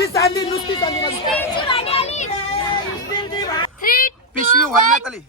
नुसती चांदी पिशवी घालण्यात आली.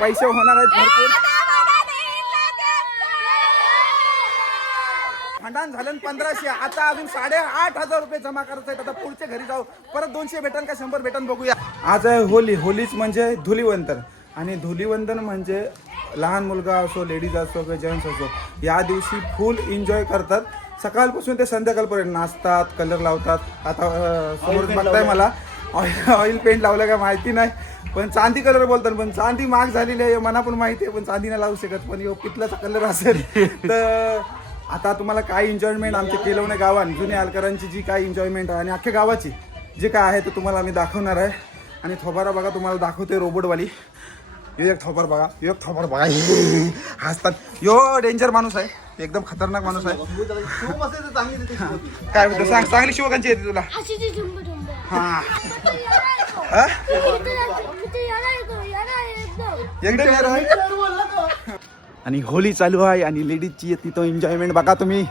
पैसे होणार आहेत भरपूर. फंडान झालं 1500. आता अजून 8,500 रुपये जमा करायचे आहेत. आता पुढच्या घरी जाऊ. परत 200 भेटन का 100 भेटन बघूया. आज आहे होली. होलीच म्हणजे धुलीवंदन. आणि धुलीवंदन म्हणजे लहान मुलगा असो, लेडीज असो किंवा जेंट्स असो, या दिवशी फुल एन्जॉय करतात. सकाळपासून ते संध्याकाळपर्यंत नाचतात, कलर लावतात. आता समोर बघताय मला ऑइल पेंट लावलं का माहिती नाही, पण चांदी कलर बोलतात. पण चांदी महाग झालेली आहे मला पण माहिती आहे, पण चांदी नाही लावू शकत. पण पितलाचा कलर असेल तर आता तुम्हाला काय एन्जॉयमेंट आमच्या केलवणे गावात जुन्या आलकरांची जी काय एन्जॉयमेंट आहे आणि अख्ख्या गावाची जे काय आहे ते तुम्हाला आम्ही दाखवणार आहे. आणि थोबारा बघा तुम्हाला दाखवते रोबोटवाली. यो एक थोबार बघा, यो एक थोबार बघा. हसतात. यो डेंजर माणूस आहे, एकदम खतरनाक माणूस आहे. काय म्हणतो सांग. चांगली शिवकांची येते तुला. हा एकदम यार आहे. आणि होली चालू आहे आणि लेडीजची तिथं एन्जॉयमेंट बघा तुम्ही.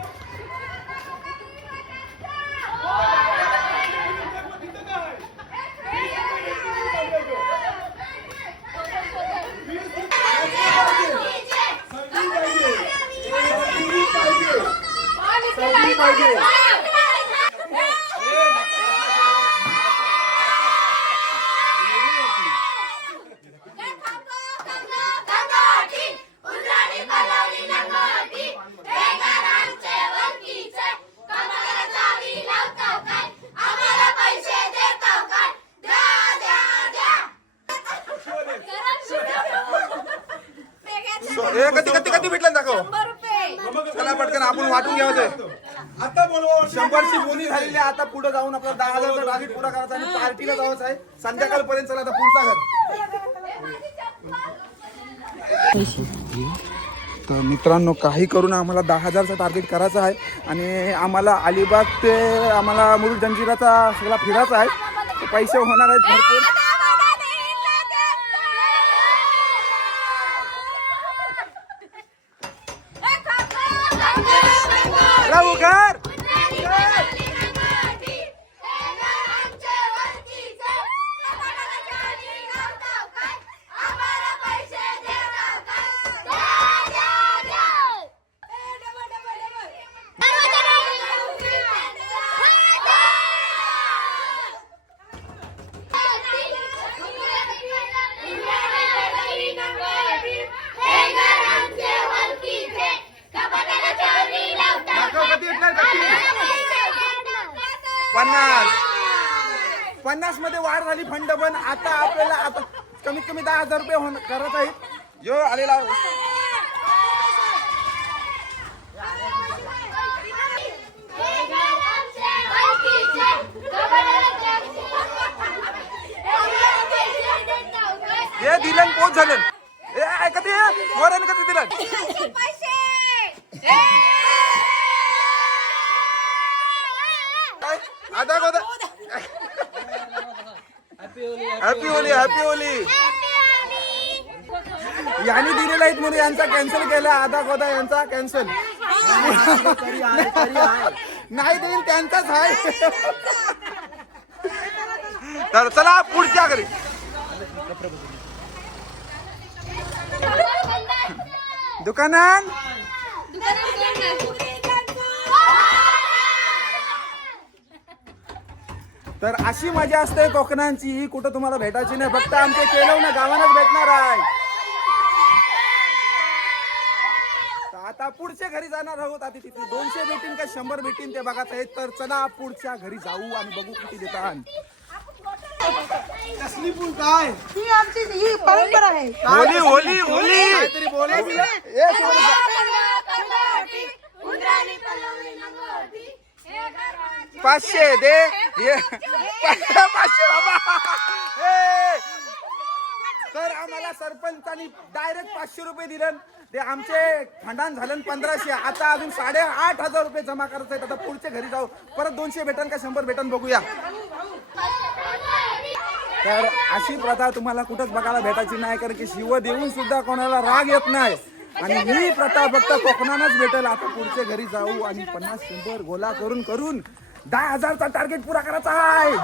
कधी भेटलं दाखव. चला पटकन आपण वाटून घ्यायचं. आता बोलवा 100ची बोली झालेली आहे. आता पुढे जाऊन आपला 10,000चा टार्गेट पुरा करायचा आणि पार्टीला जायचं आहे संध्याकाळपर्यंत. चला आता पुढचा घर. तर मित्रांनो काही करून आम्हाला 10,000चा टार्गेट करायचा आहे आणि आम्हाला अलिबाग ते आम्हाला मुरुड जंजिराचा सगळा फिरायचा आहे. पैसे होणार आहेत भरपूर. घर पन्नास मध्ये वाढ झाली फंड. पण आता आपल्याला आता कमीत कमी 10,000 रुपये करत आहेत. यो आलेला हे दिलन पोच झालं. कधी वरण कधी दिलं. आता कोणता हॅपी होली. Happy Holy. यांनी दिलेला आहेत म्हणून यांचा कॅन्सल केला. आधा गोदा यांचा कॅन्सल नाही देईल त्यांचाच आहे. तर चला पुढच्या घरी. दुकानात तर अशी मजा असते कोकणांची. ही कुठं तुम्हाला भेटायची नाही, फक्त आमच्या केलवणे गावानच भेटणार आहे. आता पुढच्या घरी जाणार आहोत. आता तिथे 200 भेटीन का 100 भेटीन ते बघायचं आहे. तर चला पुढच्या घरी जाऊ आणि बघू किती देतात. कसली पूल काय ही आमची ही परंपरा आहे. होली होली होली. 500 दे 500 बाबा. तर आम्हाला सरपंचानी डायरेक्ट 500 रुपये दिले. ते आमचे खंडान झालं 1500. आता अजून 8,500 रुपये जमा करायचे आहेत. आता पुढच्या घरी जाऊ. परत 200 भेटन का 100 भेटन बघूया. तर अशी प्रथा तुम्हाला कुठंच बघायला भेटायची नाही, कारण की शिव देऊन सुद्धा कोणाला राग येत नाही. आणि ही प्रथा फक्त कोकणानच भेटेल. आता पुढच्या घरी जाऊ आणि 50-100 गोला करून 10,000चा टार्गेट पुरा करायचा आहे.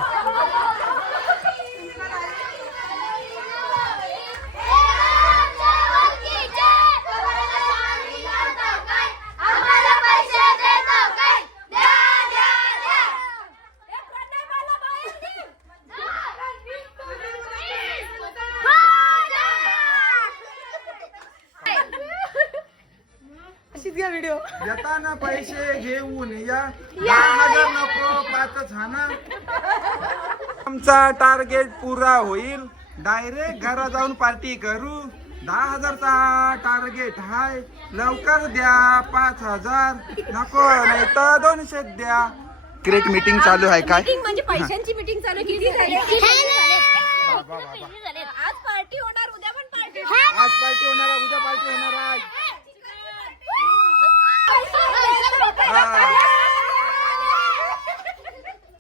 व्हिडिओ येताना पैसे घेऊन या. 10,000 नको 5च हा ना. आमचा टार्गेट पुरा होईल. डायरेक्ट घरात जाऊन पार्टी करू. 10,000चा टार्गेट हाय. लवकर द्या 5,000. नको नाही तर 200 द्या. ग्रेट मीटिंग चालू आहे काय? म्हणजे पैशांची मीटिंग चालू किती झाली? आज पार्टी होणार, उद्या पण पार्टी. आज पार्टी होणार आहे, उद्या पार्टी होणार आहे.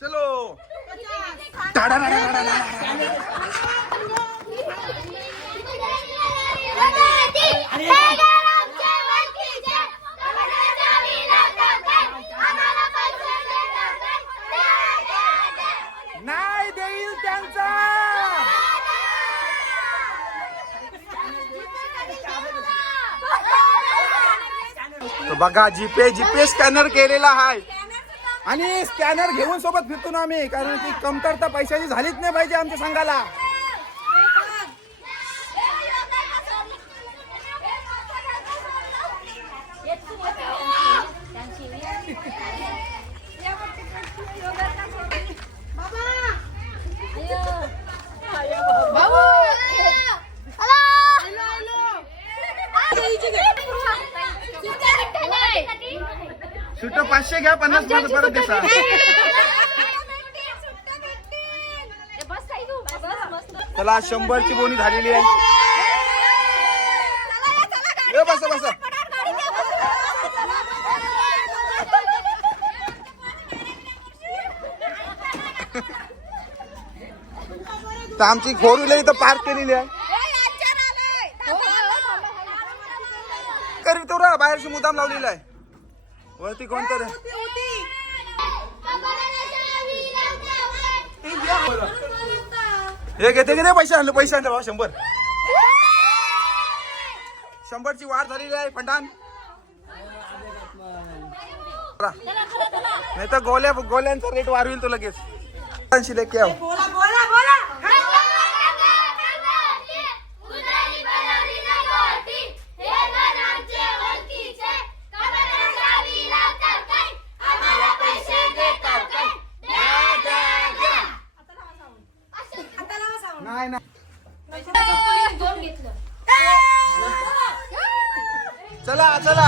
चलो. नाही देईल त्यांचा. बघा जीपे स्कॅनर केलेला आहे. आणि स्कॅनर घेऊन सोबत फिरतो ना आम्ही, कारण की कमतरता पैशाची झालीच नाही पाहिजे आमच्या संघाला. सुट्ट 500 घ्या, 50 परत देसा. चला 100ची बोनी झालेली आहे. बस तर आमची 4 व्हीलर इथं पार्क केलेली आहे. करी तो रा बाहेरची मुद्दाम लावलेला आहे. वरती कोणतं रे? हे घेते की नाही पैसे आणले बाबा. 100ची वाढ झालेली आहे फंडान. नाही तर गोल्यांचा रेट वाढवेल तो लगेच. लेके आओ. चला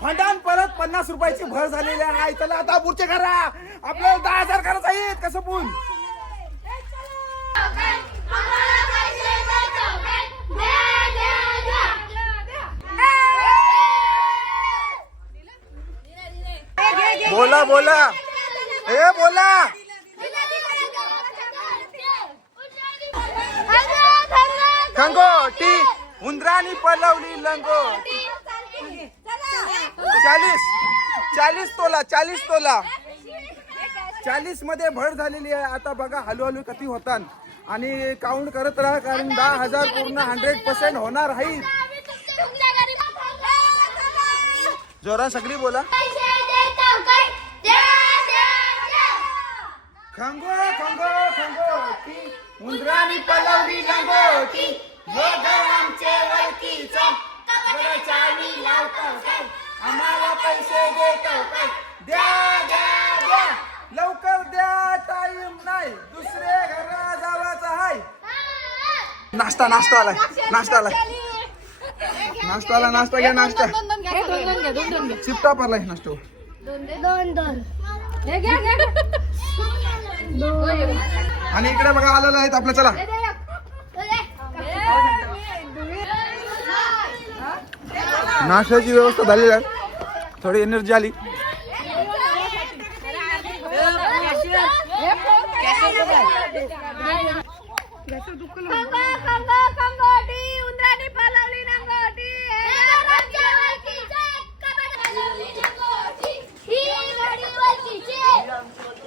फंडान परत 50 रुपयाची भर झालेली आहे. चला आता पुढचे करा. आपल्याला 10,000 करायचं आहेत कसं पण. बोला हे बोला. खंगोटी उंदरानी पलवली लंगोटी. 40 तोला 40 मध्ये भर झालेली आहे. आता बघा हळूहळू किती होतात आणि काउंट करत राहा, कारण 10,000 पूर्ण 100% होणार आहे. जोरा सगळी बोला. खंगोटी उंदरानी पलवली लंगोटी. आम्हाला नाश्ता आलाय नाश्ता घ्या नाश्ता चिपटा पडलाय नाश्ता आणि इकडे बघा आलेलं आहेत आपलं चला नाश्त्याची व्यवस्था झालेली आहे थोडी एनर्जी आली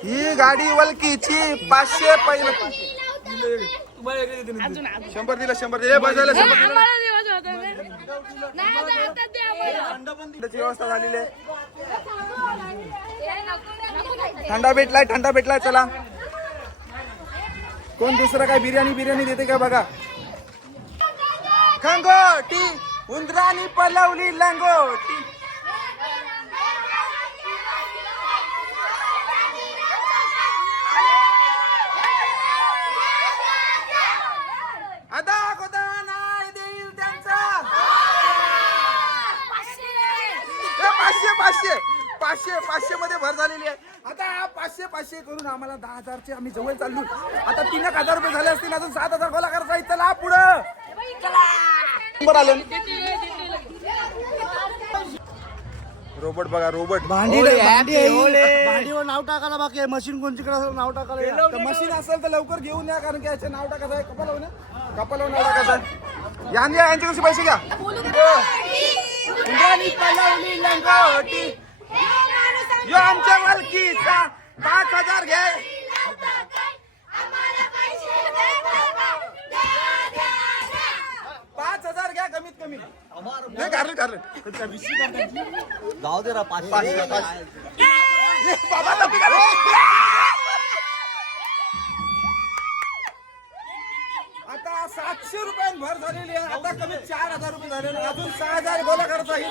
ही गाडी वलकीची 500 पहिलं 100 दिलं 100 दिले बजायला 100 व्यवस्था झालेली आहे थंडा भेटलाय चला कोण दुसरं काय बिर्याणी देते का बघा खंगोटी उंदरानी पलवली लंगोटी आता कोदा नाही देईल त्यांचा 500 मध्ये भर झालेली आहे आता 500 करून आम्हाला 10,000चे आम्ही जवळ चाललो आता 3,000 रुपये झाले असतील अजून 7,000 गोळा करायचा आहे चला पुढं आले रोबोट बघा रोबोट भांडीवर नाव टाकायला बाकी मशीन कोणतीकडे नाव टाकायला मशीन असेल तर लवकर घेऊन या कारण की याचे नाव टाकायचं आहे कपालावर नाव टाकायचं यांचे कसे पैसे घ्या लंगोटी यो आमच्या मालकीचा 5,000 घे 5,000 घ्या कमीत कमी जाऊ दे रा 500 बाबा आता 700 रुपयांनी भर झालेली आहे आता कमी 4,000 रुपये झालेले अजून 6,000 गोळा करायचा आहे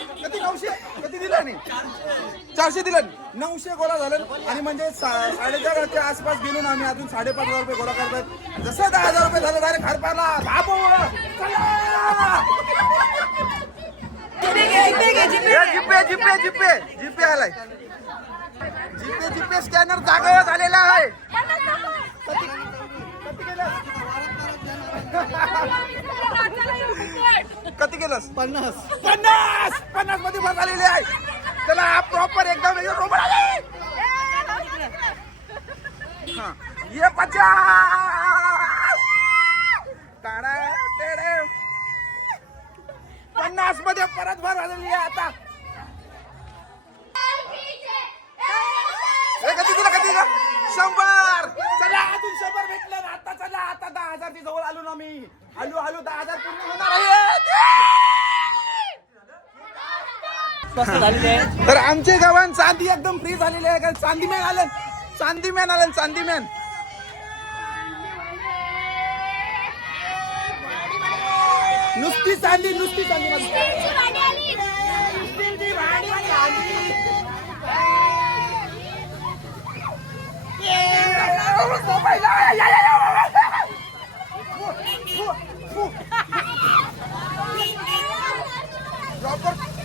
कधी दिला नाही 400 दिलं 900 गोळा झाले आणि म्हणजे 4,500च्या आसपास गेलो ना आम्ही अजून 5,500 रुपये गोळा करतात जसं 10,000 रुपये झाले डायरेक्ट हरपाला बाबू जीपे आलाय जीपे स्कॅनर जागेवर झालेला आहे किती केलंस 50 मध्ये भर झालेली आहे चला प्रॉपर एकदम रोबोट आले ये 50 मध्ये परत भर झालेली आहे आता कधी दिला 100 चला अजून 100 भेटलं आता चला आता 10,000 ची जवळ आलो ना मी हळू 10,000 पूर्ण होणार आहे तर आमचे गावात चांदी एकदम फ्री झालेली आहे कारण चांदीमॅन आले चांदीमॅन नुसती चांदी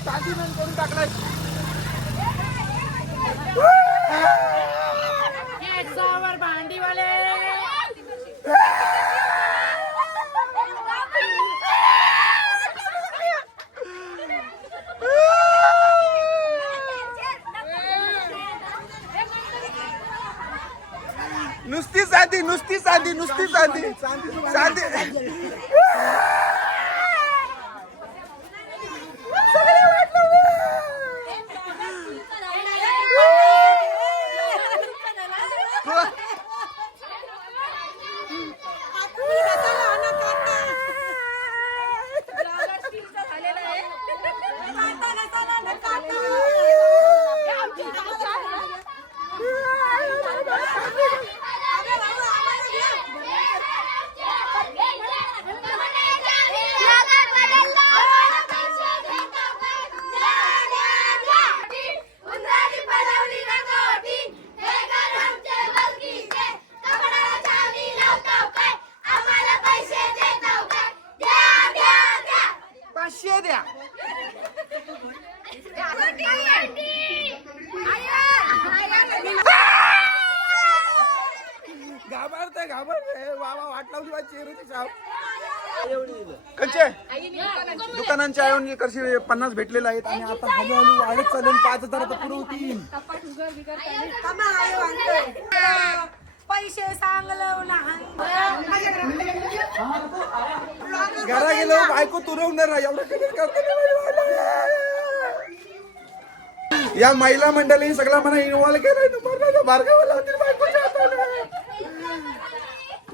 चांदीमॅन करून टाकलाय भांडीवाले नुसती चांदी नाही घाबरले बाबा, वाट लावली माझी चेहऱ्याची छाप. कंचे दुकानांच्या ऐवजी कशी 50 भेटलेले आहेत आणि आता हळूहळू वाढत चालेल. 5000 आता पुरवतील. पैसे सांगलो ना घरा गेलो बायको तुरवणार नाही एवढं कधी करतो. या महिला मंडळी सगळा मला इन्व्हॉल्व केलाय. नंबर बारगावाला होती बायकोच्या हाताने.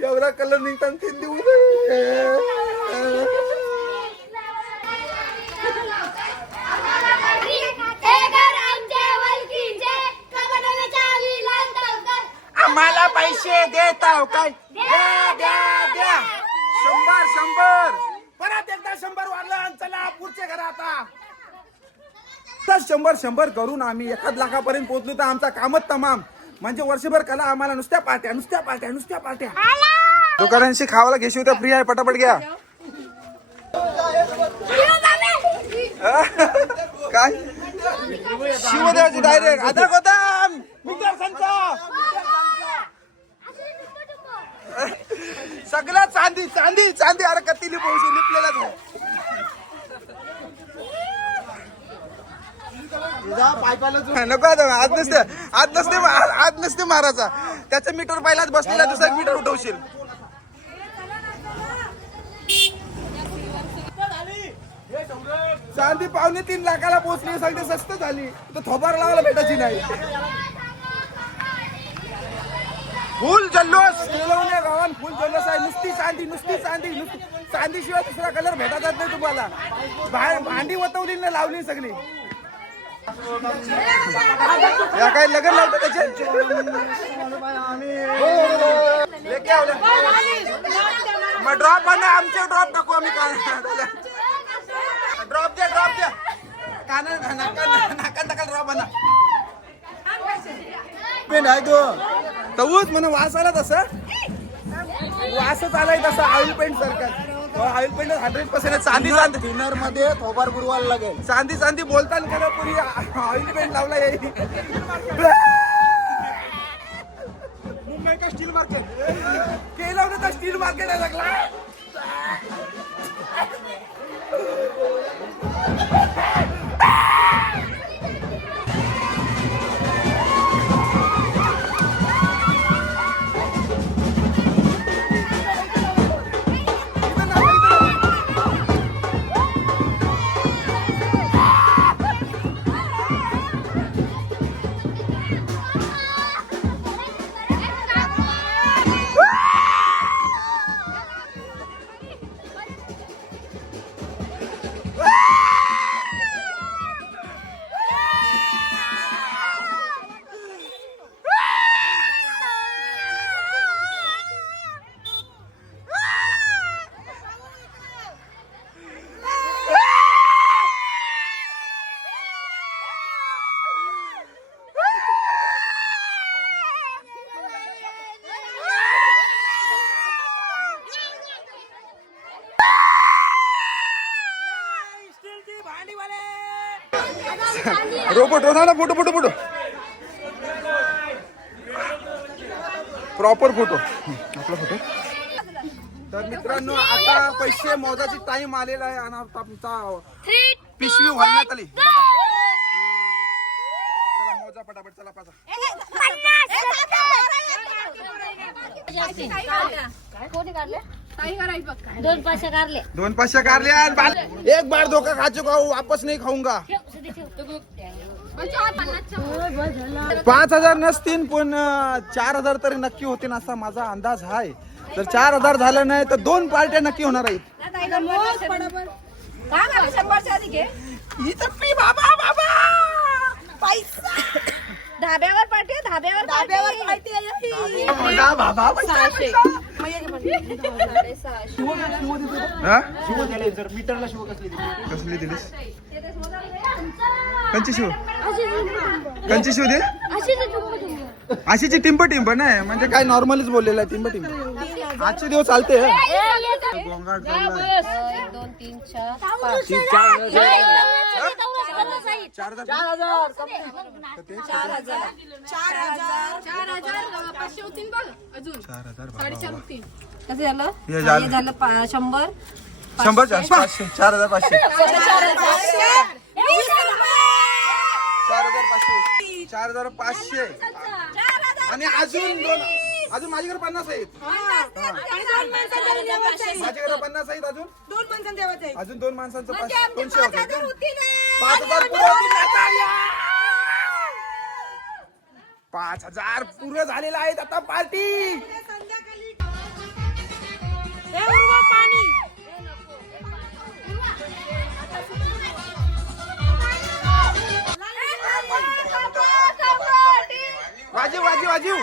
एवढा कलर निघताना 3 दिवस. आम्हाला पैसे देताव काय? द्या द्या द्या. 100 परत एकदा 100 वाढलं. चला पुढचे घर आता 100 करून आम्ही 1 लाखापर्यंत पोहोचलो तर आमचा कामच तमाम. म्हणजे वर्षभर कला आम्हाला नुसत्या पार्ट्या. दुकानांशी खावायला घेशी होत्या फ्री आहे. पटापट घ्या. काय शिवदेवाची डायरेक्ट आधार गोदाम सगळं चांदी अरे कत्तीली पोहोचली लिपलेलाच आहे. नको आज नसते मारायचा. त्याचं मीटर पहिलाच बसलेला दुसरा मीटर उठवशील. चांदी 2.5 लाखाला पोहोचली. सगळे स्वस्त झाली तर थोबार लावायला भेटायची नाही. फुल जल्लोष गावात. फुल जल्लोष आहे. नुसती चांदी. चांदीशिवाय दुसरा कलर भेटतच नाही तुम्हाला. बाहेर भांडी वतवली ना लावली सगळी. या काय लगन लावतं त्याचे. मग ड्रॉप आणा. आमचे ड्रॉप टाकू आम्ही. ड्रॉप द्या नाका ड्रॉप आणा. तवूच म्हणून वास आला तसं. वासच आलाय तसं ऑइल पेंट सारखं. ऑइल पेंट 100% चांदी डिनर मध्ये थोबार बुरवायला लागेल. चांदी बोलताना करा पुरी ऑइल पेंट लावला येईल. मुंबई का स्टील मार्केट केलं होतं तर स्टील मार्केट आहे लागला. रोबोट ना फोटो प्रॉपर फोटो आपला फोटो. तर मित्रांनो आता पैसे मोजाची टाइम आलेला आहे आणि आमचा पिशवी हलण्यात आली. चला मोजा पटापट. चला पाचा. दोन पैसे काढले. एक बार धोखा खा चुका हूं, वापस नहीं खाऊंगा. 5,000 नसतील पण 4,000 तरी नक्की होतील असा माझा अंदाज आहे. तर 4,000 झालं नाही तर 2 पार्ट्या नक्की होणार आहेत. धाब्यावर पार्टी. कसली दिलीस? कंची शिव दे. अशीची टिंब नाही म्हणजे काय नॉर्मलच बोललेलं आहे. टिंब आजचे दिवस चालते. 1 2 3 4 5 4,000 500 होतील बघ अजून 4,000 4,500 होतील. कसं झालं हे झालं. हे झालं 100 100 500 4,500 4,500 आणि अजून माझ्याकडे 50 आहेत. माझ्याकडे 50 आहेत अजून 2 माणसं देवाचे अजून 2 माणसांचं 200 होते 5,000 होतील 5,000 पुरे होतील आता. 5,000 पुरं झालेलं आहेत आता पार्टी. वाजीव वाजीव वाजीव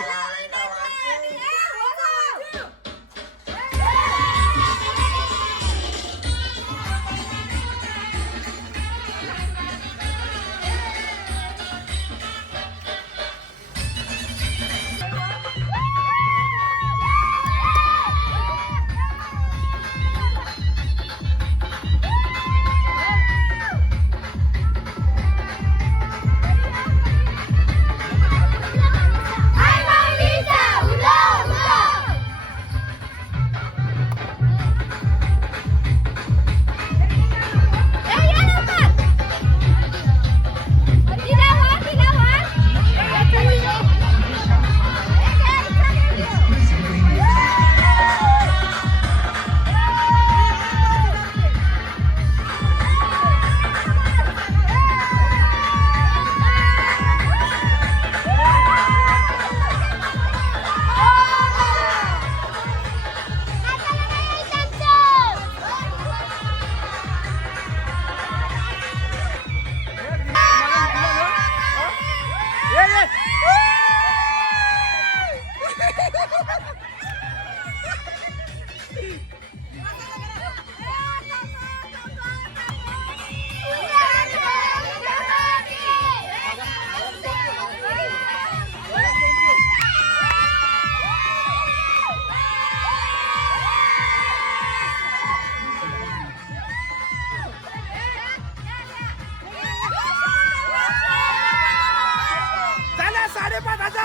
चला 5,500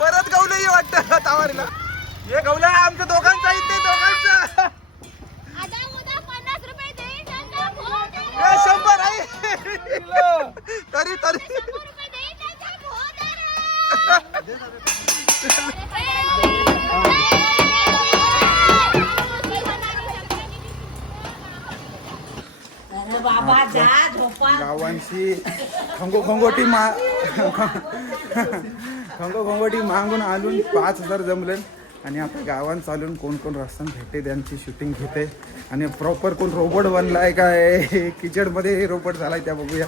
परत गवलं ये वाटतं तावारीला. हे गवलं आमच्या दोघांचं आहे ते दोघांचं. 100 आहे तरी बाबा जा झोपा. गावांशी खंगोखंगोटी खंगोखंगोटी मागून आलून 5,000 जमले आणि आता गावात चालून कोण कोण रस्त्यान भेटते त्यांची शूटिंग घेते आणि प्रॉपर कोण रोबोट बनलाय काय किचडमध्ये रोबोट झालाय त्या बघूया.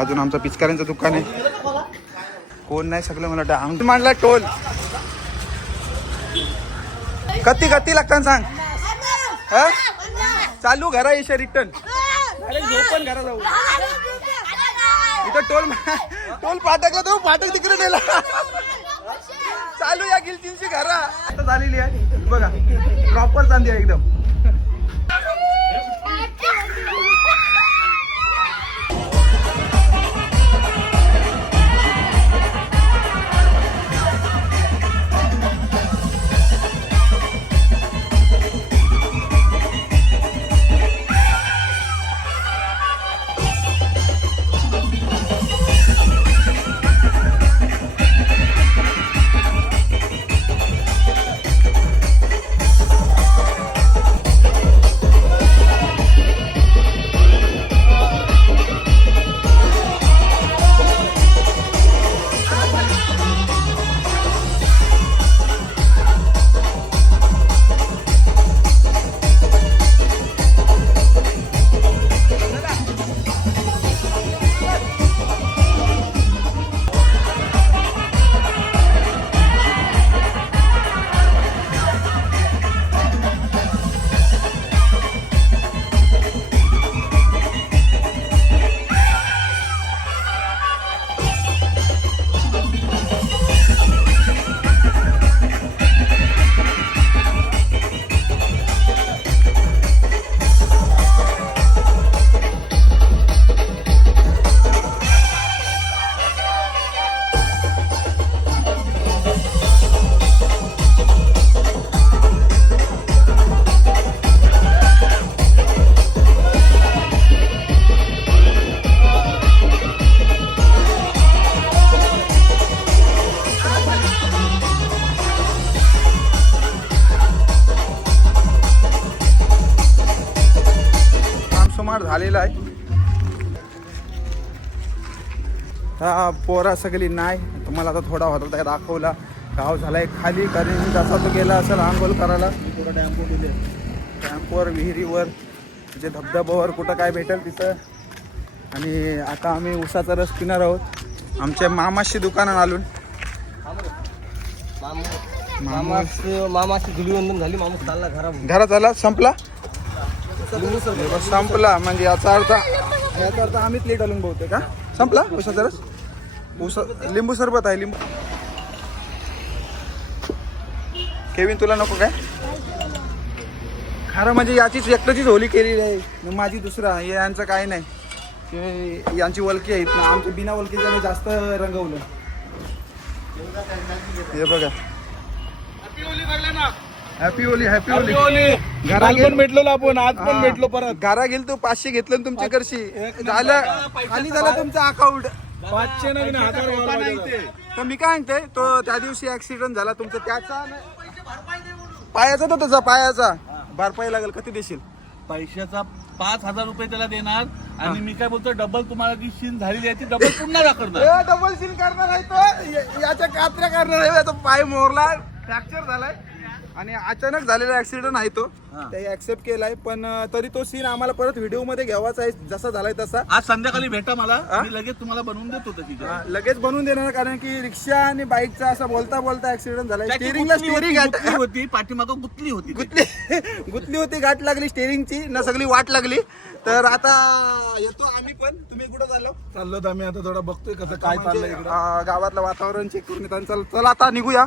अजून आमचं पिचकाऱ्यांचं दुकान आहे. कोण नाही सगळं मला डांग मांडला टोल. कती लागतात सांग. हा? चालू घरा येशे रिटर्न पण घरा जाऊ. इथं टोल फाटकला तो फाटक तिकडे नेला. चालू या गिलतींची घरा आता झालेली आहे बघा. प्रॉपर चांदी आहे एकदम. झालेला आहे. हा पोरा सगळी नाही तुम्हाला आता थोडा होता त्या दाखवला. गाव झालाय खाली कारण जसा तो गेला असेल आंघोळ करायला डॅम्पवर विहिरीवर म्हणजे धबधब्यावर कुठं काय भेटेल तिथं. आणि आता आम्ही उसाचा रस पिणार आहोत. आमच्या मामाशी दुकानात आलून. मामाची धुलीवंदन झाली. माणूस चालला घरात आला संपला संपला म्हणजे याचा अर्थ आम्हीच लेट आलून बहुते का संपला उसाचा रस. लिंबू सरबत आहे. लिंबू केविन तुला नको काय. खरं म्हणजे याचीच एकट्याचीच होली केलेली आहे. माझी दुसरा यांचं काय नाही. यांची वलकी आहेत ना. आमच्या बिना वलकीचं जास्त रंगवलं. हे बघा हॅपी होली हॅपी होली. घरा पण भेटलो आपण आज पण भेटलो परत. घरा गेल तू 500 घेतलं तुमची करशी झालं खाली झालं तुमचं अकाउंट 500 नाही. तर मी काय म्हणते तो त्या दिवशी ऍक्सिडेंट झाला तुमचा त्याचा पायाचा तो त्याचा पायाचा भरपाई लागेल. किती देशील पैशाचा 5,000 रुपये त्याला देणार. आणि मी काय बोलतो डबल तुम्हाला जी शीन झालेली आहे ती डबल पुन्हा करणार. डबल सील करणार आहे तो. याच्या कात्र्या करणार आहे. तो पाय मोरला फ्रॅक्चर झालाय आणि अचानक झालेला ऍक्सिडेंट आहे तो. ते ऍक्सेप्ट केलाय पण तरी तो सीन आम्हाला परत व्हिडिओ मध्ये घ्यावाचा आहे जसा झालाय तसा. आज संध्याकाळी भेटा मला. मी लगेच तुम्हाला बनवून देतो तशी. लगेच बनवून देणार कारण की रिक्षा आणि बाईकचा असं बोलता बोलता ऍक्सिडेंट झालाय. स्टेअरिंगला स्टेअरिंग होती पाठीमागं गुतली होती गुतली होती गाठ लागली स्टेअरिंगची ना सगळी वाट लागली. तर आता येतो आम्ही पण. तुम्ही कुठं चाललो आम्ही आता थोडा बघतोय कसं काय चाललंय. गावातलं वातावरण चेक करून येतात. चला आता निघूया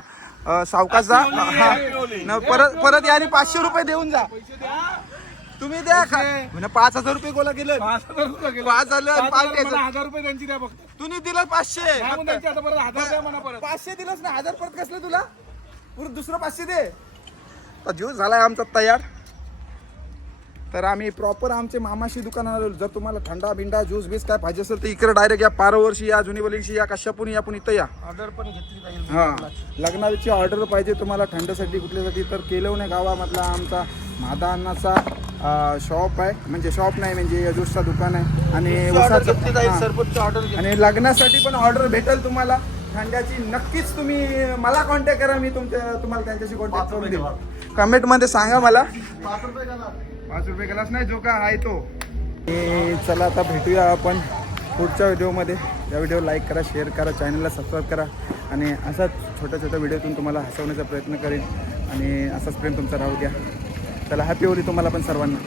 सावकाश जा. परत याने 500 रुपये देऊन जा. तुम्ही द्या 5,000 रुपये गोला केलं. 5,000 1000 रुपये त्यांची द्या फक्त. तुम्ही दिलं 500. 500 दिलंच ना 1000 परत कसलं तुला. पुढे दुसरं 500 दे. ज्यूस झालाय आमचा तयार. तर आम्ही प्रॉपर आमचे मामाशी दुकानात आलो. जर तुम्हाला थंडा बिंडा ज्यूस बीस काय पाहिजे असेल तर इकडे डायरेक्ट या पारोवर्षी या जुनी बलिंगशी या कशापून या पण इथं या. ऑर्डर पण घेतली जाईल. हां लग्नाची ऑर्डर पाहिजे तुम्हाला थंडसाठी कुठल्यासाठी तर केलवणे गावामधला आमचा मादा अन्नाचा शॉप आहे. म्हणजे शॉप नाही म्हणजे ज्यूसचा दुकान आहे. आणि सरबतची ऑर्डर आणि लग्नासाठी पण ऑर्डर भेटेल तुम्हाला थंड्याची. नक्कीच तुम्ही मला कॉन्टॅक्ट करा. मी तुम्हाला त्यांच्याशी कॉन्टॅक्ट करून देईन. कमेंटमध्ये सांगा मला. 5 रुपये गलास नाही जो का आहे तो. चला आता भेटूया आपण पुढच्या व्हिडिओमध्ये या व्हिडिओ लाईक करा, शेअर करा, चॅनलला सबस्क्राईब करा आणि असाच छोट्या छोट्या व्हिडिओतून तुम्हाला हसवण्याचा प्रयत्न करेन आणि असाच प्रेम तुमचा राहू द्या. चला हॅपी होली तुम्हाला पण सर्वांना.